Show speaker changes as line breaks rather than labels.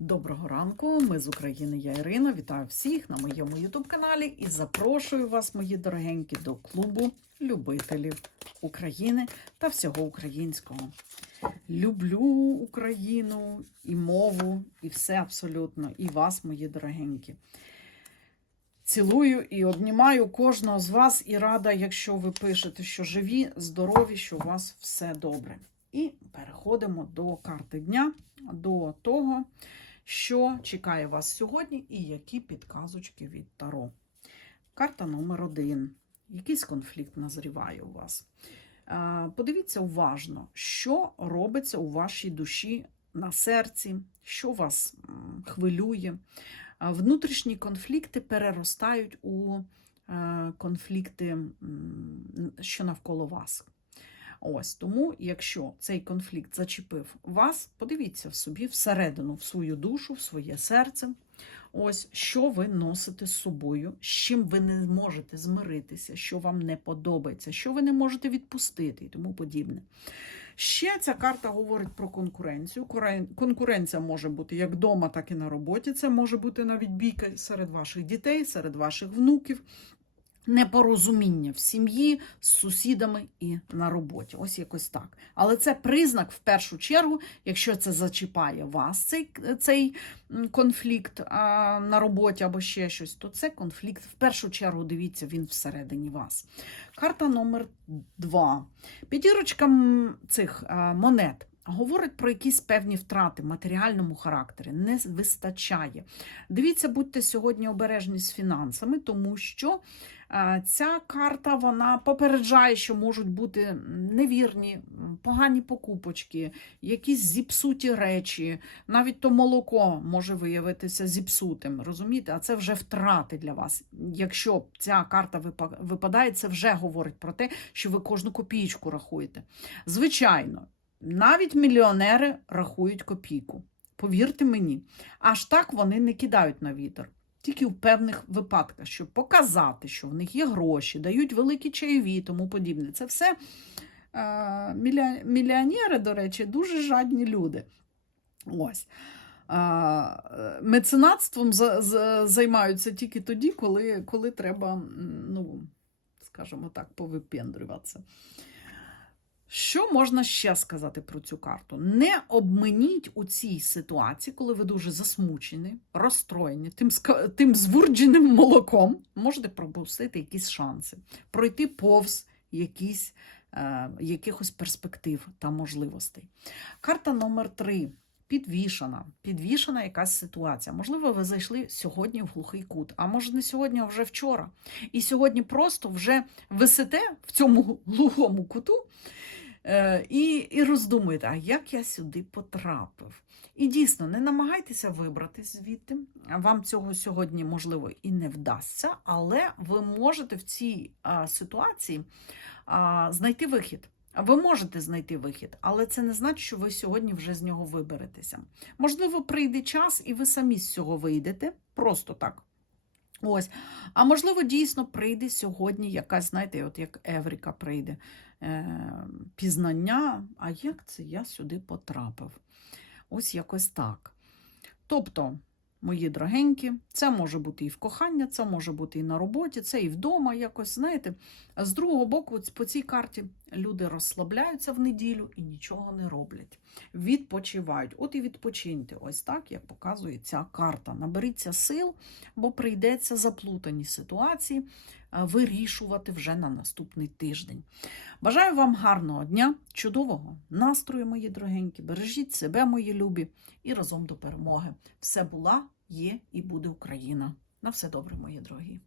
Доброго ранку, ми з України, я Ірина. Вітаю всіх на моєму ютуб-каналі і запрошую вас, мої дорогенькі, до клубу любителів України та всього українського. Люблю Україну і мову, і все абсолютно, і вас, мої дорогенькі. Цілую і обнімаю кожного з вас і рада, якщо ви пишете, що живі, здорові, що у вас все добре. І переходимо до карти дня, до того, що чекає вас сьогодні і які підказочки від Таро. Карта номер один. Якийсь конфлікт назріває у вас. Подивіться уважно, що робиться у вашій душі на серці, що вас хвилює. Внутрішні конфлікти переростають у е, конфлікти, що навколо вас. Ось тому, якщо цей конфлікт зачепив вас, подивіться в собі всередину, в свою душу, в своє серце. Ось що ви носите з собою, з чим ви не можете змиритися, що вам не подобається, що ви не можете відпустити і тому подібне. Ще ця карта говорить про конкуренцію. Конкуренція може бути як вдома, так і на роботі. Це може бути навіть бійка серед ваших дітей, серед ваших внуків непорозуміння в сім'ї, з сусідами і на роботі. Ось якось так. Але це признак, в першу чергу, якщо це зачіпає вас, цей, цей конфлікт а, на роботі або ще щось, то це конфлікт, в першу чергу, дивіться, він всередині вас. Карта номер два. П'ятірочка м, цих монет. Говорить про якісь певні втрати в матеріальному характері, не вистачає. Дивіться, будьте сьогодні обережні з фінансами, тому що Е, Ця карта вона попереджає, що можуть бути невірні, погані покупочки, якісь зіпсуті речі. Навіть то молоко може виявитися зіпсутим. Розумієте? А це вже втрати для вас. Якщо ця карта випадає, це вже говорить про те, що ви кожну копійку рахуєте. Звичайно, навіть мільйонери рахують копійку. Повірте мені, аж так вони не кидають на вітер тільки в певних випадках, щоб показати, що в них є гроші, дають великі чайові тому подібне. Це все е, мільйонери, до речі, дуже жадні люди. Ось. Е, Меценатством за- за- займаються тільки тоді, коли, коли треба, ну, скажімо так, повипендрюватися. Що можна ще сказати про цю карту? Не обманіть у цій ситуації, коли ви дуже засмучені, розстроєні, тим, тим звурдженим молоком можете пропустити якісь шанси, пройти повз якісь, е, якихось перспектив та можливостей. Карта номер три. Підвішана, підвішана якась ситуація. Можливо, ви зайшли сьогодні в глухий кут, а може не сьогодні, а вже вчора. І сьогодні просто вже висите в цьому глухому куту і, і роздумуєте, а як я сюди потрапив? І дійсно, не намагайтеся вибратись звідти. Вам цього сьогодні, можливо, і не вдасться, але ви можете в цій ситуації знайти вихід. Ви можете знайти вихід, але це не значить, що ви сьогодні вже з нього виберетеся. Можливо, прийде час, і ви самі з цього вийдете, просто так. Ось. А можливо, дійсно прийде сьогодні якась, знаєте, от як Евріка прийде е, пізнання, а як це я сюди потрапив? Ось якось так. Тобто, мої дорогенькі, це може бути і в кохання, це може бути і на роботі, це і вдома якось, знаєте. З другого боку, по цій карті люди розслабляються в неділю і нічого не роблять. Відпочивають. От і відпочиньте, ось так, як показує ця карта. Наберіться сил, бо прийдеться заплутані ситуації вирішувати вже на наступний тиждень. Бажаю вам гарного дня, чудового настрою, мої дорогенькі. Бережіть себе, мої любі, і разом до перемоги. Все була, є і буде Україна. На все добре, мої дорогі.